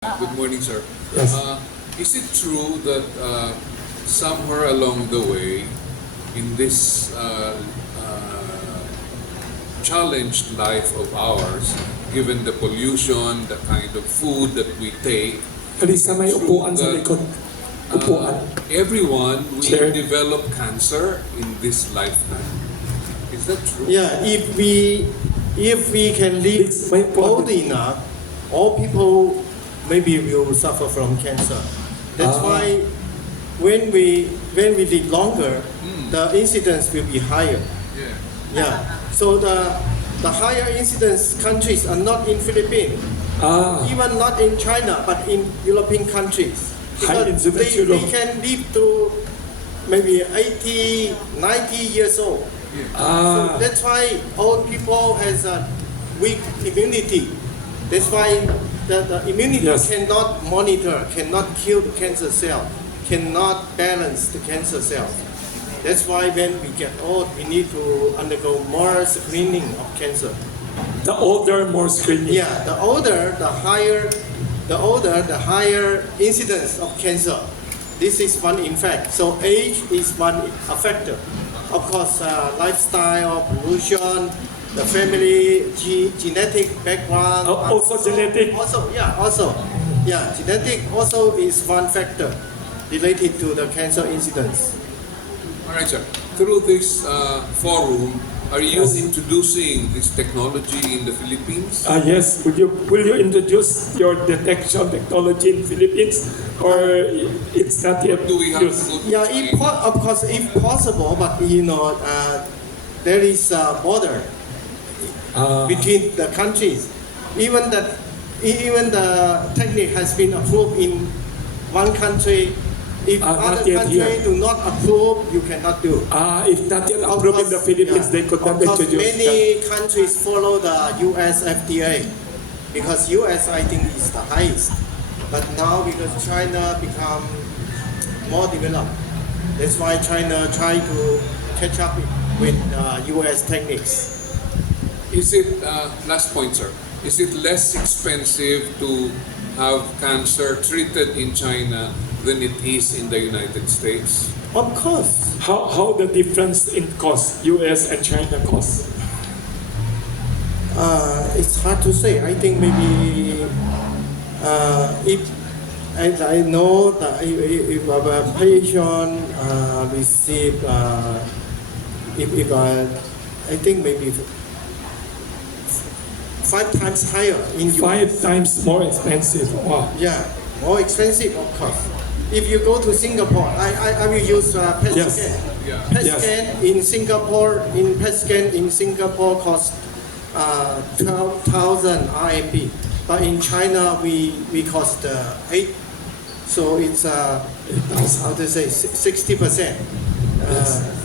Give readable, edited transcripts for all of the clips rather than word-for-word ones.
Good morning, sir. Yes. Is it true that somewhere along the way, in this challenged life of ours, given the pollution, the kind of food that we take, Halika may upuan sa that, likod. Upuan. everyone will Chair. develop cancer in this lifetime? Is that true? Yeah, if we can live May old enough, all people maybe will suffer from cancer. That's why when we live longer, the incidence will be higher. Yeah. Yeah. So the higher incidence countries are not in Philippines, even not in China, but in European countries. High Because incidence we Europe. can live to maybe 80, 90 years old. So that's why old people has a weak immunity. That's why the immunity Yes. cannot monitor, cannot kill the cancer cell, cannot balance the cancer cells. That's why when we get old, we need to undergo more screening of cancer. The older, more screening. Yeah, the older, the higher incidence of cancer. This is one effect. So age is one factor. Of course, lifestyle, pollution, the family, genetic background. Also genetic. Genetic also is one factor related to the cancer incidence. All right, sir. Through this forum, are you Yes. introducing this technology in the Philippines? Yes. Will you introduce your detection technology in Philippines, or it's not yet Do we have used? to go to Yeah, China? of course, if possible, but there is a border between the countries. Even the technique has been approved in one country. If Not other yet country here. do not approve, you cannot do. If not yet Of approved in the course, Philippines, yeah. they could not Of course, introduce. many countries follow the US FDA because US I think is the highest. But now because China become more developed, that's why China try to catch up with US techniques. Is it, last point, sir, is it less expensive to have cancer treated in China than it is in the United States? Of course. How the difference in cost, US and China cost? It's hard to say. I think maybe if I know that if a patient receive I think maybe 5 times higher in US. 5 times more expensive. Wow. Yeah, more expensive of course. If you go to Singapore, I will use PET Yes. scan. Yeah. PET Yes. scan in Singapore costs 12,000 RMB, but in China we cost 8. So it's how to say 60%,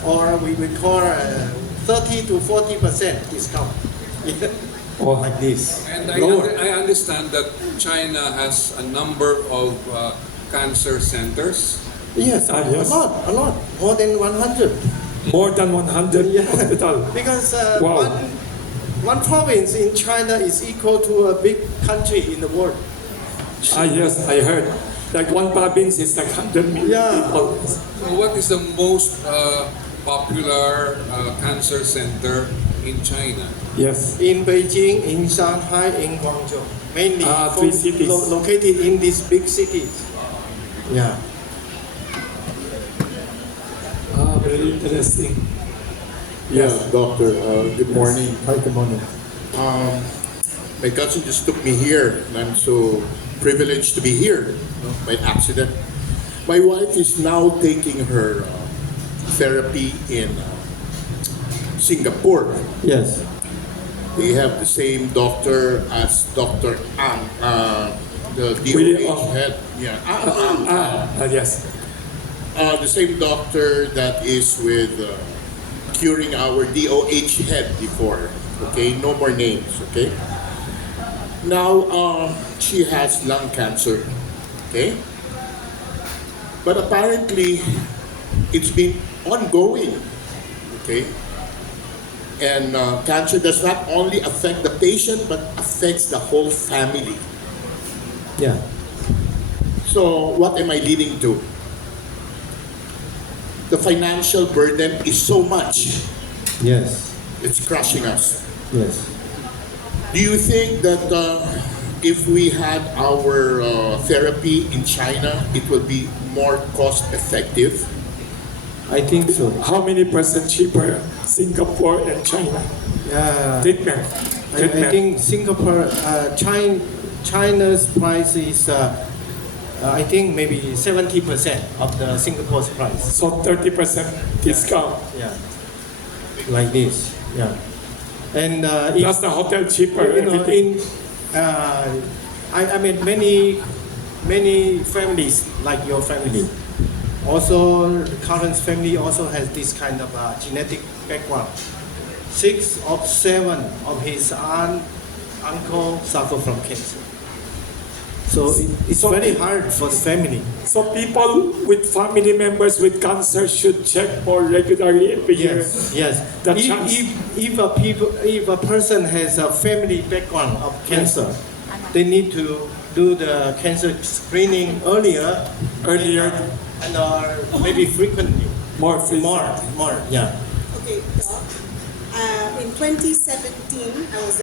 or we call 30 to 40% discount. Wow. Like this. And Lower. I understand that China has a number of cancer centers. Yes, yes. a lot, more than 100. More than 100 Yeah. hospital. Because Wow. one province in China is equal to a big country in the world. Yes, I heard. Like one province is like 100 million Yeah. people. So what is the most popular cancer center in China? Yes. In Beijing, in Shanghai, in Guangzhou, mainly 3 cities. located in these big cities. Yeah. Very interesting. Yeah, doctor, good morning. Hi, good morning. My cousin just took me here, and I'm so privileged to be here, by accident. My wife is now taking her therapy in Singapore. Yes. We have the same doctor as Dr. Ang, the William DOH Ang. head. Yeah, Ang. Yes. The same doctor that is with curing our DOH head before. Okay, no more names. Okay. Now she has lung cancer. Okay. But apparently, it's been ongoing. Okay. And cancer does not only affect the patient but affects the whole family. Yeah. So what am I leading to? The financial burden is so much, Yes. it's crushing us. Yes. Do you think that if we had our therapy in China, it will be more cost effective? I think so. How many percent cheaper Singapore and China? Treatment. I think Singapore, China's price is, I think maybe 70% of the Singapore's price. So 30% discount. Yeah. Like this. Yeah. And Plus the hotel cheaper, you know, everything. I mean many families like your family. Also, the current family also has this kind of genetic background. 6 of 7 of his uncle suffer from cancer. So it's very hard for the family. So people with family members with cancer should check more regularly every year. Yes. The If, chance. if a person has a family background of cancer, they need to do the cancer screening earlier, and maybe frequently. More frequent. More. Yeah. Okay, Doc. In 2017, I was